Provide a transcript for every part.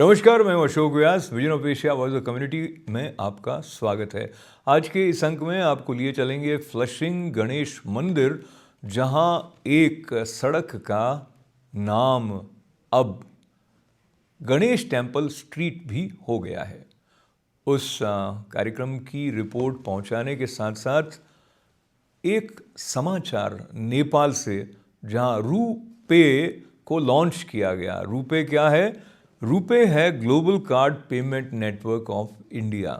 नमस्कार, मैं Ashok Vyas. Vision of Asia voice of community में आपका स्वागत है। आज के इस अंक में आपको लिए चलेंगे फ्लशिंग गणेश मंदिर, जहां एक सड़क का नाम अब गणेश टेम्पल स्ट्रीट भी हो गया है। उस कार्यक्रम की रिपोर्ट पहुंचाने के साथ साथ एक समाचार नेपाल से, जहां रूपे को लॉन्च किया गया। रूपे क्या है? रूपे है global card payment network of India.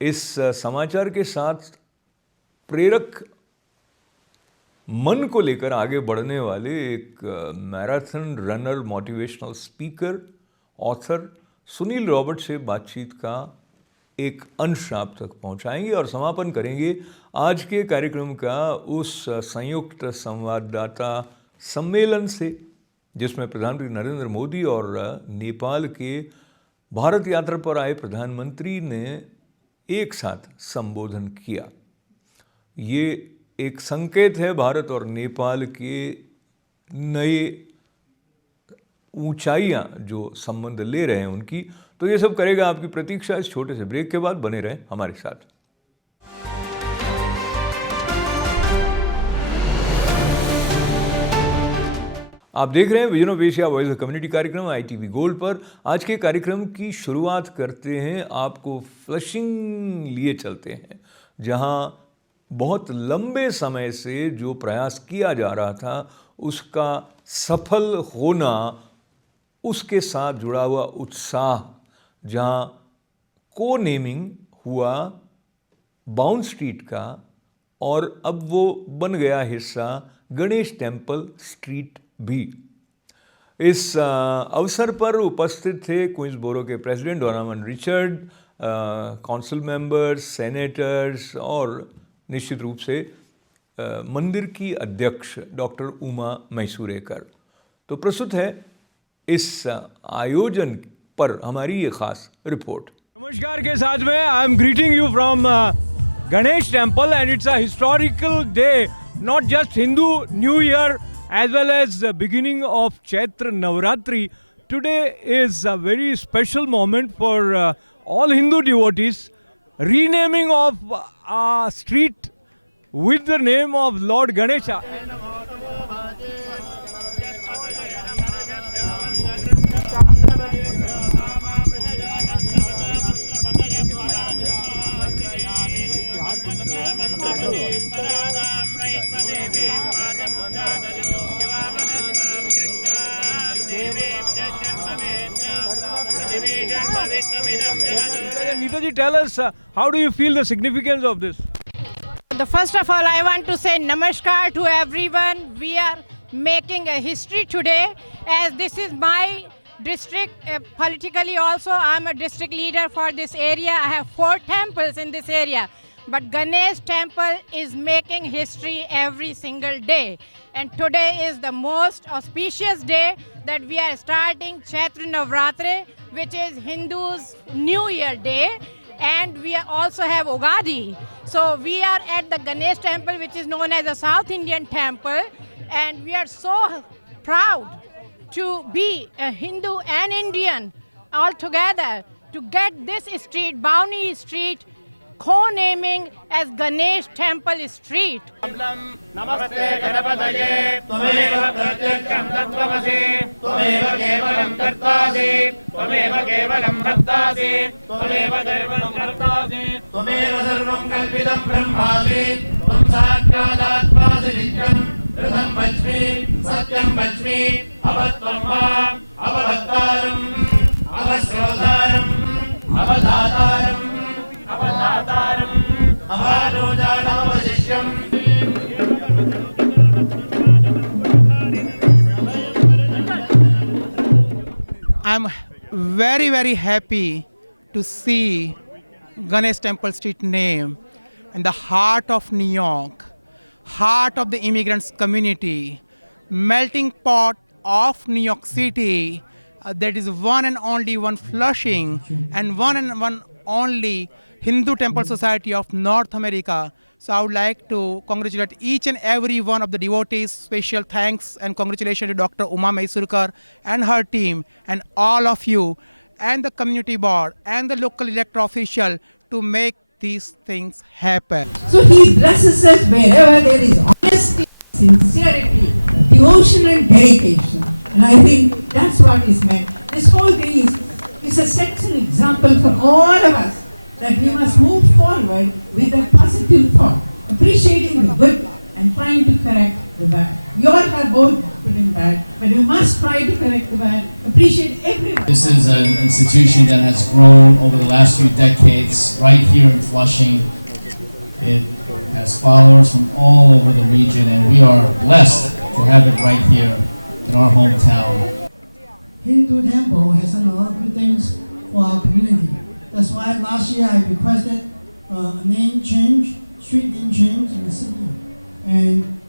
इस समाचार के साथ प्रेरक मन को लेकर आगे बढ़ने वाले एक marathon runner, motivational speaker, author Sunil Robert से बातचीत का एक अंश आप तक पहुंचाएंगे और समापन करेंगे आज के कार्यक्रम का उस संयुक्त संवाददाता सम्मेलन से, जिसमें प्रधानमंत्री नरेंद्र मोदी और नेपाल के भारत यात्रा पर आए प्रधानमंत्री ने एक साथ संबोधन किया। ये एक संकेत है भारत और नेपाल के नए ऊंचाइयां जो संबंध ले रहे हैं उनकी। तो ये सब करेगा आपकी प्रतीक्षा इस छोटे से ब्रेक के बाद। बने रहें हमारे साथ। आप देख रहे हैं vision of Asia voice of community कार्यक्रम ITV गोल्ड पर। आज के कार्यक्रम की शुरुआत करते हैं, आपको फ्लशिंग लिए चलते हैं, जहां बहुत लंबे समय से जो प्रयास किया जा रहा था उसका सफल होना, उसके साथ जुड़ा हुआ उत्साह, जहां को नेमिंग हुआ बाउंड स्ट्रीट का और अब वो बन गया हिस्सा गणेश टेम्पल स्ट्रीट भी। इस अवसर पर उपस्थित थे क्वींसबोरो के president Donovan Richard, council members, senators और निश्चित रूप से मंदिर की अध्यक्ष डॉक्टर उमा मैसूरेकर। तो प्रस्तुत है इस आयोजन पर हमारी ये खास रिपोर्ट। नमस्कार के साथ में I am greeting you from Ganesh temple and it's a historical day, not just Hindu new year as well as the beginning of Chaitra Navratri. Today is a very special moment for all Hindu devotees. Renaming of a street with the name of Lord Ganesha. Neetaji, tell us, how do you feel the significance of this? First of all, I want to say namaskar to everyone. We are making a history today, as this is my district. Politically also, I am a district leader for this area. I have 4 temples in this area. But Ganesh temple is making history every single day. And today is the most auspicious day that we are starting Chaitra Navratri, which is Hindus' New Year day. And we also have Ugadi. So we are at the Ganesh temple, which is known as the South Indian temple. And we are so proud to be a Hindu and Indian all together to get this street, Bhavani Street, co-naming as Ganesh Temple Street. नमस्ते गणपतये त्वमेव प्रत्यक्षं तत्त्वमसि त्वमेव केवलं कर्तासि त्वमेव केवलं भक्तासि त्वमेव केवलं कर्तासि त्वमेव सर्वं कल्पितं ब्रह्मासि त्वं साक्षादात्मासि नित्यं ऋतं वच्मि सत्यं वच्मि अवत्वं वा अवभक्तारम् अवश्रोतारम् अवधातारम् अवधातारम् अवारोजानमवशिष्यम्। I'm very happy to see Ganesh Temple Street name in the heart of New York, heart of the immigrants community, melting pot of New York City. That is one and only one Flushing and one only Hindu Temple Society of North America. So I would like to congratulate each and every one of the devotees. Special thanks and congratulations to Dr. Uma Maisurkar and her team and all of you. and the community board and the local elected official to make these things happen. So he blesses us wherever there is honesty, sincerity, devotion and dedication. And I think that's what is meant. This whole thing is a section example for all of us that we must move forward with a positive thought, appreciating the good and trying to correct the bad. We all have both good and bad, but we must try to correct the bad, appreciate everyone. This is an institution that has grown over the last few decades right here in Flushing. It has followers from all over the region, and we are blessed to have it right here in our hometown. Hindu Temple has done a lot of good things for our community. That's why last year I requested a name change, street name change in the city. And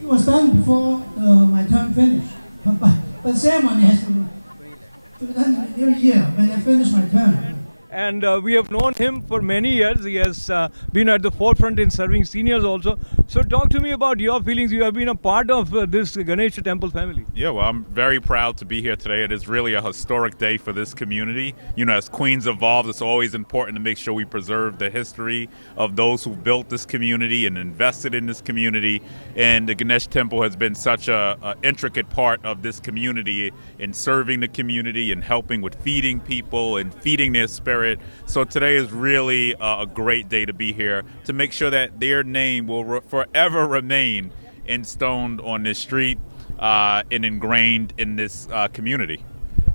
it was done before my term finished. But the ceremony has to be done in the new year when I finish my term. And we have known him for many years. He has been at the forefront in serving seniors also. So talk to me about your feelings. You have been a part of this Ganesh Temple family. Yeah, well, I'm very proud to be here today. It is really a historic day for this community. You know, as Queens evolves, it's always important to make sure we preserve the history of those who built this community and invested in this community. And the Ganesh Temple has been such a intricate part of this community in serving the community and helping with feeding people and feeding their spirit. So today is really a great day to be here to make sure that their name will forever remain instoned on this street and ingrained in this community.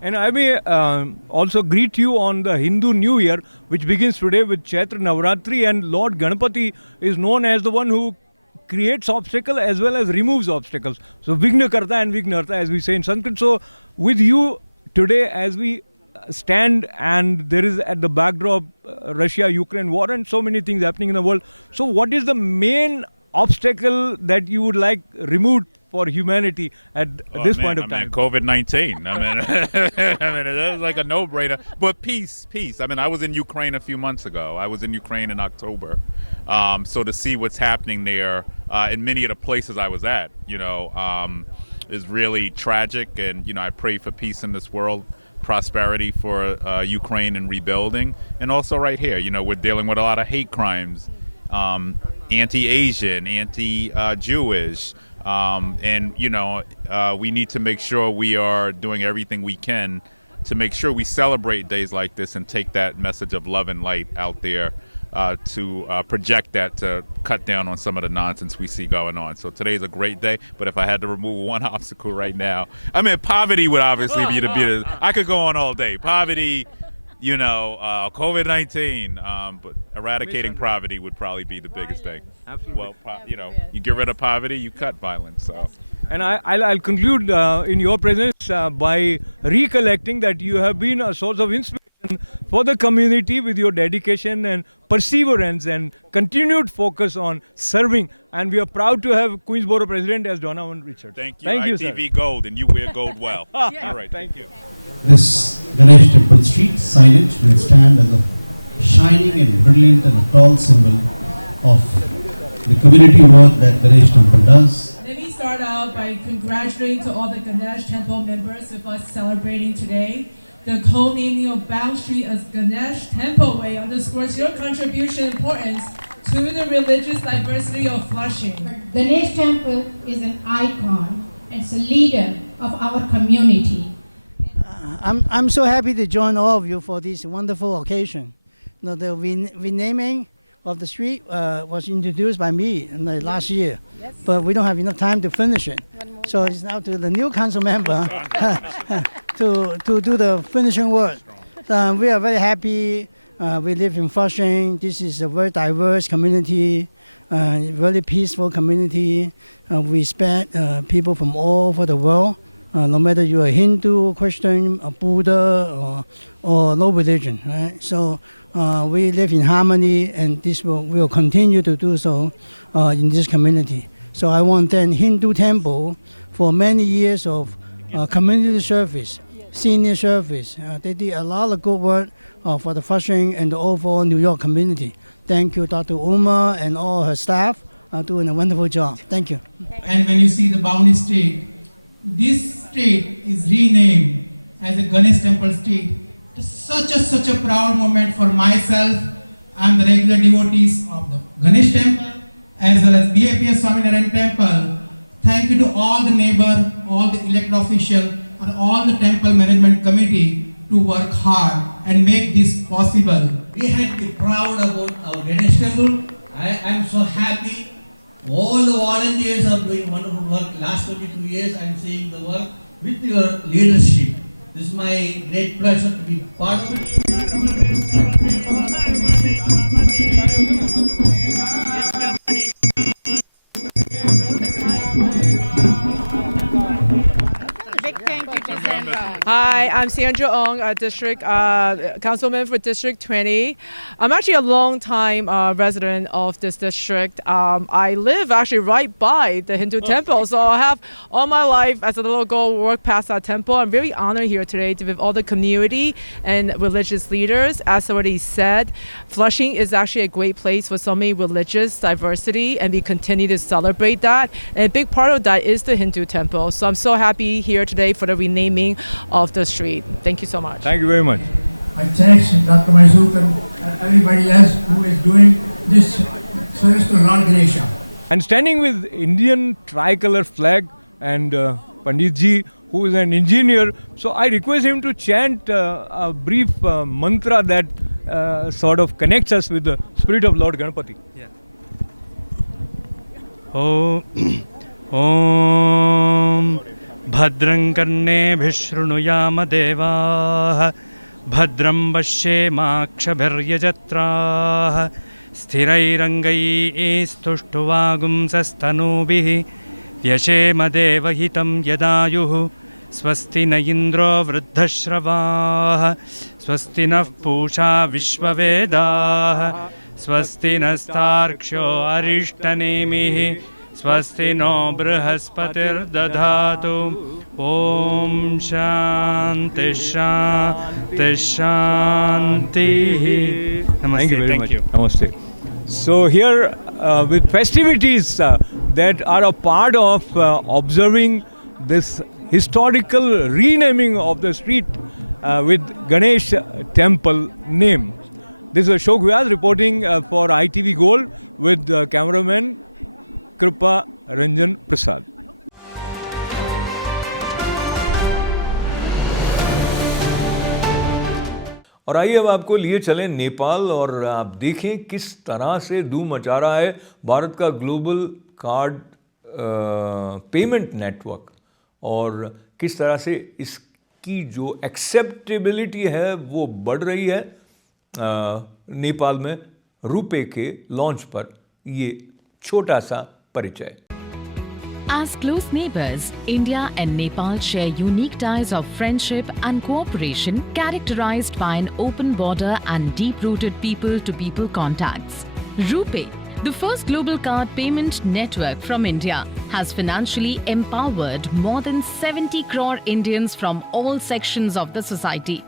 And I may also greet you on the Hindu New Year, which begins today with Chaitra Navratri, and Lord Ganapati is known as the one who creates obstacle as well as removes obstacles. So Vigna Karta and Vignarta, as we say in Sanskrit. So with you today, as we stand, and there is at the backdrop Russia-Ukraine war and so many things happening in the world. So what is the main obstacle that you would like removed for humanity at this point of time? COVID-19. That's like a no-brainer. But peace. I mean, I was in Ukraine a few months ago. I was in Ukraine in October. So to see what's happening there in many of the places I was at, is really tragic. And, I pray for peace in this world, prosperity for Ukraine and rebuilding. And also right here, we're dealing with a lot of hate crimes, anti-Asian, anti-Jewish. And we need to make sure we are doing everything we can to make sure we celebrate days like this and take that message of love and light out there to project that, to cut down on some of the nonsense we see going on. So today's a great day, but if I had to remove one obstacle right now, poverty would obviously be I could go on all day. Poverty, COVID-19, but eradicating poverty would probably be the biggest thing. Absolutely. Well, you get rid of poverty, you cut violence. So. And I'll conclude in your presence by recollecting that you have been a source of inspiration for the community with your dedication and perseverance and continued focus on serving. And we are proud to have Queensborough President as Donovan Richards. Thank you, sir. ITV Gold, and you wear gold well. Yes. All right, Thank you. This Ganesh Temple Street signage will stand as a shining and brilliant and a tall symbol of the community work that Ganesh Temple does. Let me start out by congratulating to all the Ganesh Temple members with us celebrating today. The co-naming of Bound Street as Ganesh Temple Way underscores your contribution and importance to the religious diversity of Flushing. Ganesh Temple is an icon. It's a leader of our community. I'm so happy to join all of you for this wonderful occasion. The renaming of the street was introduced by me last year, but we don't have enough time to finish it. So it's now to the new council member to do the finishing work. We are very happy. We live in Flushing. This is a very diverse community, very peaceful community. We respect people from all over the world. No matter you're a Hindu, Christian, a Buddha, or no religion, right? So we live in harmony, and this will continue to do so in this community. So I want to thank Hindu Temple for many years of community service, senior service. They did a lot of good work for the Flushing and the overall New York community. Thank you, Dr. Uma and all her staff are doing a wonderful job. Thank you. And when you see the Boundary Street, this street is renamed as a Ganesh Temple Street Such a proud moment for myself and the regular devotees of the Ganesh temple as well as BAPS Swaminarayan temple. Thank you to all the neighbor, all the elected official and all the temple management committee to work hard and make this possible. We had to be proud about our Ganesh temple. I am so happy. All the volunteers are doing wonderful work. Last 22 years I am seeing the work with your leadership. This is my great pleasure to be part of it. Big thank you to Sandra. Hi, I'm Sandra Ong, District Councilman for District 20. I'm actually a long-time resident of this district. I live actually right by the Hindu temple, so I have all my life as a little girl worked past that temple. I'm very honored here today to be with all the community and religious leaders. As already said, Flushing is actually a great place for so many religious diversity, and we continue to celebrate that. And a big part of that is the Hindu temple. So I'm so happy here today for the renaming of the street. Thank you so much. Thank you very much. I thanks Dr. Maisuk and everybody else who is doing this service to Lord Ganesha. And standing with Indian tricolor flag and Pandit ji, who is an engineer, so I request him to chant a brief mantra that sort of connects us with the spirit of Lord Ganapati. Yeah. Om Bhadram Karneभिः शृणुयाम देवाः भद्रं पश्येमाक्षभिर्यजत्राः स्थिरैरङ्गैस्तुष्टुवागुंसस्तनूभिः व्यशेम देवहितं यदायुः स्वस्ति न इन्द्रो वृद्धश्रवाः स्वस्ति नः पूषा विश्ववेदाः स्वस्ति नस्तार्क्ष्यो अरिष्टनेमिः स्वस्ति no बृहस्पतिर्दधातु ॐ शान्ति शान्ति शान्तिः Thank you नमस्ते very much. Namaste. So here with festivities that are a part of observing this historical renaming of the street with Ganesh temple name. This is Ashok Vyas reporting for ITV Gold with cameraman Kripa Ranjan Prasad. और आइए अब आपको लिए चलें नेपाल और आप देखें किस तरह से धूम मचा रहा है भारत का ग्लोबल कार्ड पेमेंट नेटवर्क और किस तरह से इसकी जो एक्सेप्टेबिलिटी है वो बढ़ रही है नेपाल में रुपे के लॉन्च पर। ये छोटा सा परिचय। As close neighbors, India and Nepal share unique ties of friendship and cooperation characterized by an open border and deep-rooted people-to-people contacts. RuPay, the first global card payment network from India, has financially empowered more than 70 crore Indians from all sections of the society.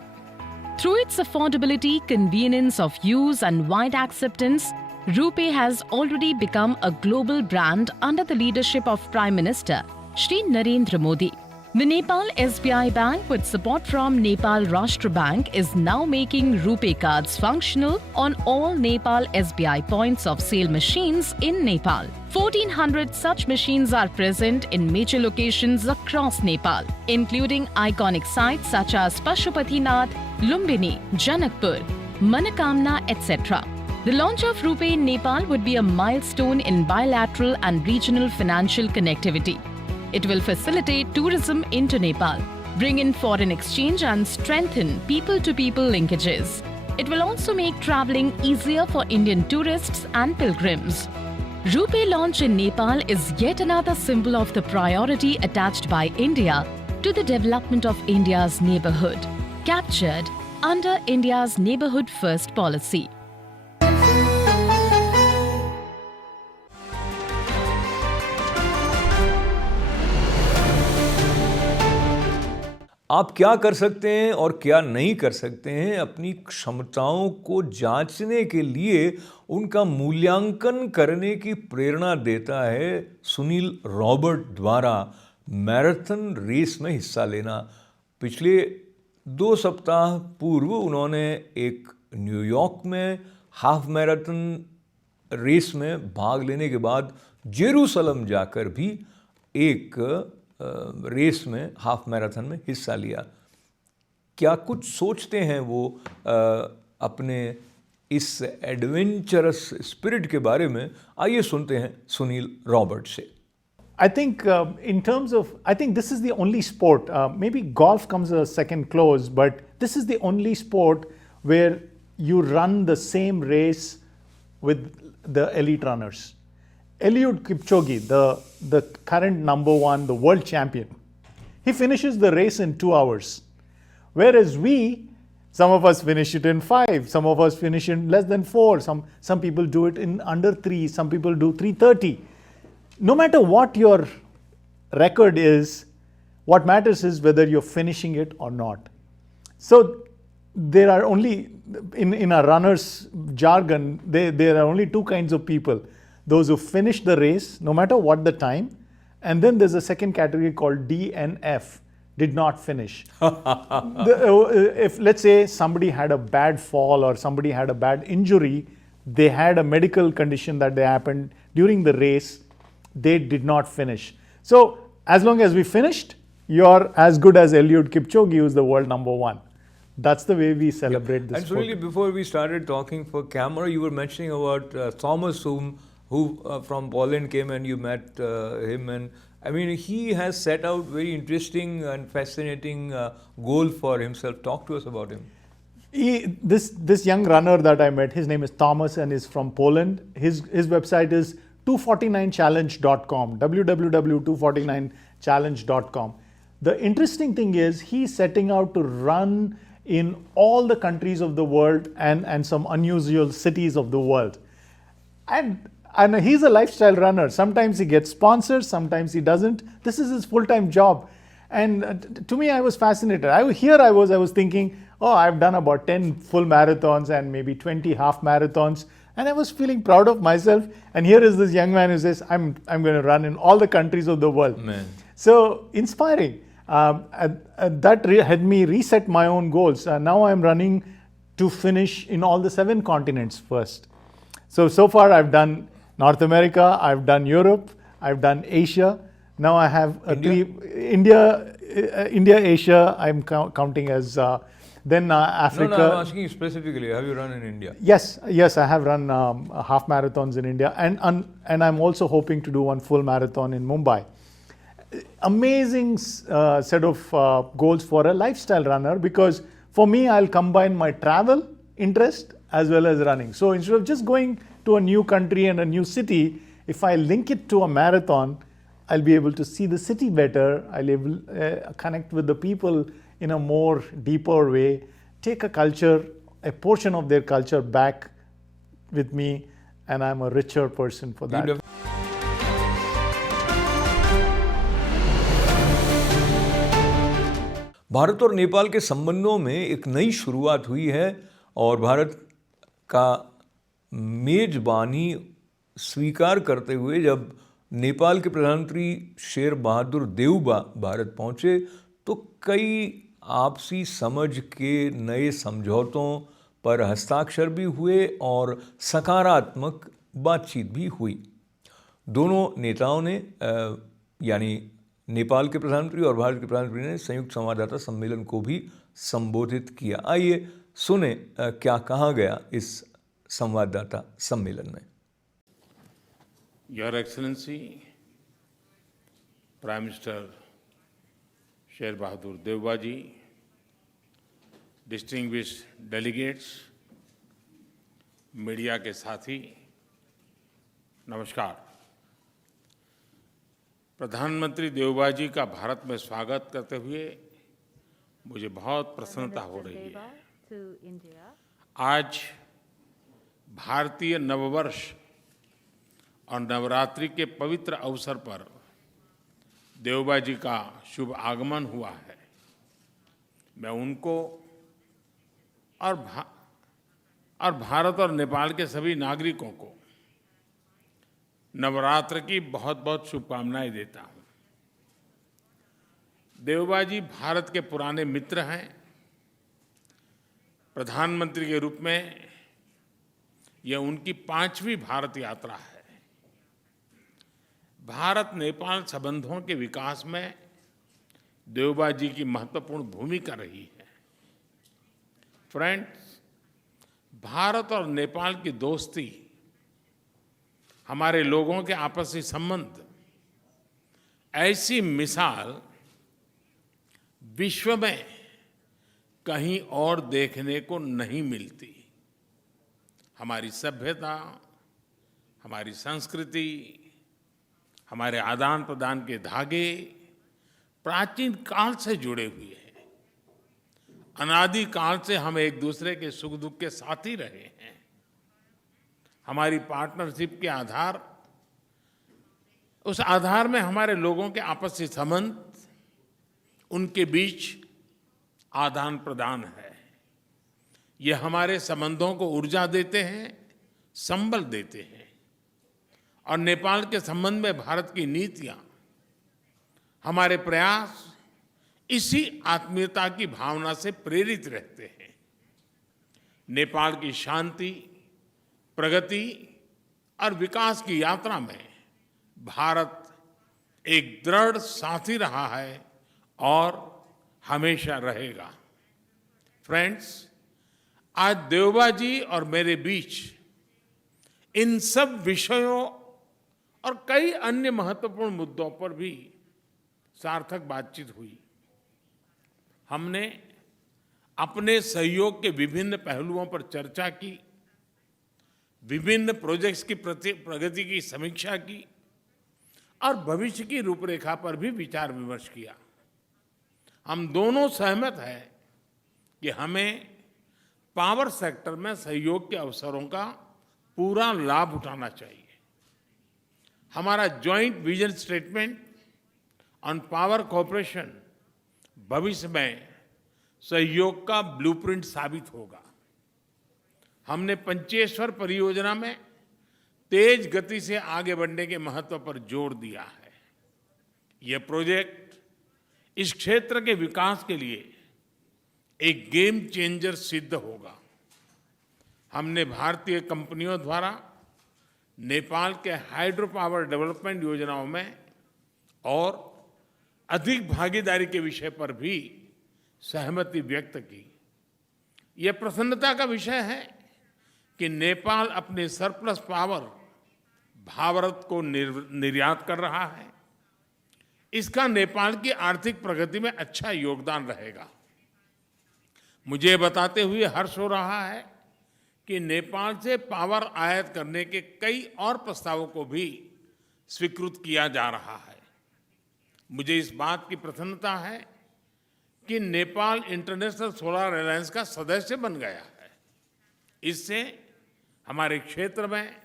Through its affordability, convenience of use and wide acceptance, RuPay has already become a global brand under the leadership of Prime Minister Shri Narendra Modi. The Nepal SBI Bank, with support from Nepal Rashtra Bank, is now making RuPay cards functional on all Nepal SBI points of sale machines in Nepal. 1,400 such machines are present in major locations across Nepal, including iconic sites such as Pashupatinath, Lumbini, Janakpur, Manakamna, etc. The launch of RuPay in Nepal would be a milestone in bilateral and regional financial connectivity. It will facilitate tourism into Nepal, bring in foreign exchange and strengthen people-to-people linkages. It will also make travelling easier for Indian tourists and pilgrims. RuPay launch in Nepal is yet another symbol of the priority attached by India to the development of India's neighbourhood, captured under India's Neighbourhood First policy. आप क्या कर सकते हैं और क्या नहीं कर सकते हैं, अपनी क्षमताओं को जांचने के लिए उनका मूल्यांकन करने की प्रेरणा देता है सुनील रॉबर्ट द्वारा मैराथन रेस में हिस्सा लेना। पिछले 2 सप्ताह पूर्व उन्होंने एक न्यूयॉर्क में हाफ मैराथन रेस में भाग लेने के बाद जेरूसलम जाकर भी एक रेस में हाफ मैराथन में हिस्सा लिया। क्या कुछ सोचते हैं वो अपने इस एडवेंचरस स्पिरिट के बारे में? आइए सुनते हैं सुनील रॉबर्ट से। I think in terms of, I think this is the only sport, maybe golf comes a second close, but this is the only sport where you run the same race with the elite runners. Eliud Kipchoge, the current number 1, the world champion, he finishes the race in 2 hours. Whereas some of us finish it in 5, some of us finish in less than 4, some people do it in under 3, some people do 3:30. No matter what your record is, what matters is whether you're finishing it or not. So there are only, in a runner's jargon, there are only 2 kinds of people. Those who finish the race, no matter what the time, and then there's a second category called DNF, did not finish. If let's say somebody had a bad fall or somebody had a bad injury, they had a medical condition that they happened during the race, they did not finish. So as long as we finished, you're as good as Eliud Kipchoge, who's the world number 1. That's the way we celebrate this. And Sunil, before we started talking for camera, you were mentioning about Thomas, who from Poland came and you met him, and I mean he has set out very interesting and fascinating goal for himself. Talk to us about him. This young runner that I met, his name is Thomas and is from Poland. His website is 249challenge.com, www.249challenge.com. The interesting thing is he's setting out to run in all the countries of the world and some unusual cities of the world. And he's a lifestyle runner. Sometimes he gets sponsors, sometimes he doesn't. This is his full-time job. And to me, I was fascinated. I was thinking, oh, I've done about 10 full marathons and maybe 20 half marathons. And I was feeling proud of myself. And here is this young man who says, I'm going to run in all the countries of the world. Man. So inspiring. That had me reset my own goals. Now I'm running to finish in all the 7 continents first. So far I've done North America, I've done Europe, I've done Asia. Now I have India, Asia, I'm counting as then Africa. No, I'm asking you specifically, have you run in India? Yes, I have run half marathons in India, and I'm also hoping to do one full marathon in Mumbai. Amazing set of goals for a lifestyle runner, because for me, I'll combine my travel interest as well as running. So instead of just going to a new country and a new city, if I link it to a marathon, I'll be able to see the city better. I'll be able to connect with the people in a more deeper way, take a culture, a portion of their culture back with me, and I'm a richer person for that. Bharat और नेपाल के संबंधों में एक नई शुरुआत हुई है और भारत का मेजबानी स्वीकार करते हुए जब नेपाल के प्रधानमंत्री शेर बहादुर देउबा भारत पहुंचे तो कई आपसी समझ के नए समझौतों पर हस्ताक्षर भी हुए और सकारात्मक बातचीत भी हुई। दोनों नेताओं ने यानी नेपाल के प्रधानमंत्री और भारत के प्रधानमंत्री ने संयुक्त संवाददाता सम्मेलन को भी संबोधित किया। आइए सुने क्या कहा गया इस संवाददाता सम्मेलन में। Your Excellency, Prime Minister Sher Bahadur Deuba ji, distinguished delegates, media के साथी, नमस्कार। प्रधानमंत्री देउबा जी का भारत में स्वागत करते हुए मुझे बहुत प्रसन्नता हो रही है। आज भारतीय नववर्ष और नवरात्रि के पवित्र अवसर पर देउबा जी का शुभ आगमन हुआ है। मैं उनको और भारत और नेपाल के सभी नागरिकों को नवरात्र की बहुत बहुत शुभकामनाएं देता हूं। देउबा जी भारत के पुराने मित्र हैं प्रधानमंत्री के रूप में यह उनकी 5वीं भारत यात्रा है। भारत नेपाल संबंधों के विकास में देवबा जी की महत्वपूर्ण भूमिका रही है। फ्रेंड्स, भारत और नेपाल की दोस्ती, हमारे लोगों के आपसी संबंध, ऐसी मिसाल विश्व में कहीं और देखने को नहीं मिलती। हमारी सभ्यता, हमारी संस्कृति, हमारे आदान प्रदान के धागे प्राचीन काल से जुड़े हुए हैं। अनादि काल से हम एक दूसरे के सुख दुख के साथी रहे हैं। हमारी पार्टनरशिप के आधार, उस आधार में हमारे लोगों के आपसी संबंध, उनके बीच आदान प्रदान है। ये हमारे संबंधों को ऊर्जा देते हैं, संबल देते हैं। और नेपाल के संबंध में भारत की नीतियां, हमारे प्रयास इसी आत्मीयता की भावना से प्रेरित रहते हैं। नेपाल की शांति, प्रगति और विकास की यात्रा में भारत एक दृढ़ साथी रहा है और हमेशा रहेगा। फ्रेंड्स, आज देवबा जी और मेरे बीच इन सब विषयों और कई अन्य महत्वपूर्ण मुद्दों पर भी सार्थक बातचीत हुई। हमने अपने सहयोग के विभिन्न पहलुओं पर चर्चा की, विभिन्न प्रोजेक्ट्स की प्रगति की समीक्षा की और भविष्य की रूपरेखा पर भी विचार विमर्श किया। हम दोनों सहमत हैं कि हमें पावर सेक्टर में सहयोग के अवसरों का पूरा लाभ उठाना चाहिए। हमारा joint vision statement on power cooperation भविष्य में सहयोग का ब्लूप्रिंट साबित होगा। हमने पंचेश्वर परियोजना में तेज गति से आगे बढ़ने के महत्व पर जोर दिया है। यह प्रोजेक्ट इस क्षेत्र के विकास के लिए एक गेम चेंजर सिद्ध होगा। हमने भारतीय कंपनियों द्वारा नेपाल के हाइड्रो पावर डेवलपमेंट योजनाओं में और अधिक भागीदारी के विषय पर भी सहमति व्यक्त की। यह प्रसन्नता का विषय है कि नेपाल अपने सरप्लस पावर भारत को निर्यात कर रहा है। इसका नेपाल की आर्थिक प्रगति में अच्छा योगदान रहेगा। मुझे बताते हुए हर्ष हो रहा है कि नेपाल से पावर आयात करने के कई और प्रस्तावों को भी स्वीकृत किया जा रहा है। मुझे इस बात की प्रसन्नता है कि नेपाल इंटरनेशनल सोलर अलायंस का सदस्य बन गया है। इससे हमारे क्षेत्र में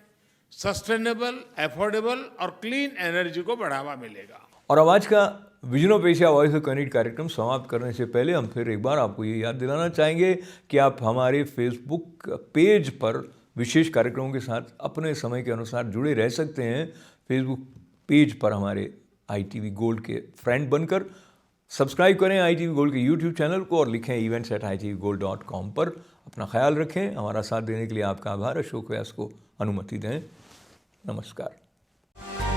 सस्टेनेबल, अफोर्डेबल और क्लीन एनर्जी को बढ़ावा मिलेगा। और अब आज का vision of Asia voice of community कार्यक्रम समाप्त करने से पहले हम फिर एक बार आपको ये याद दिलाना चाहेंगे कि आप हमारे फेसबुक पेज पर विशेष कार्यक्रमों के साथ अपने समय के अनुसार जुड़े रह सकते हैं। फेसबुक पेज पर हमारे ITV गोल्ड के फ्रेंड बनकर सब्सक्राइब करें ITV गोल्ड के यूट्यूब चैनल को और लिखें events@itvgold.com पर। अपना ख्याल रखें। हमारा साथ देने के लिए आपका आभार। अशोक व्यास को अनुमति दें। नमस्कार।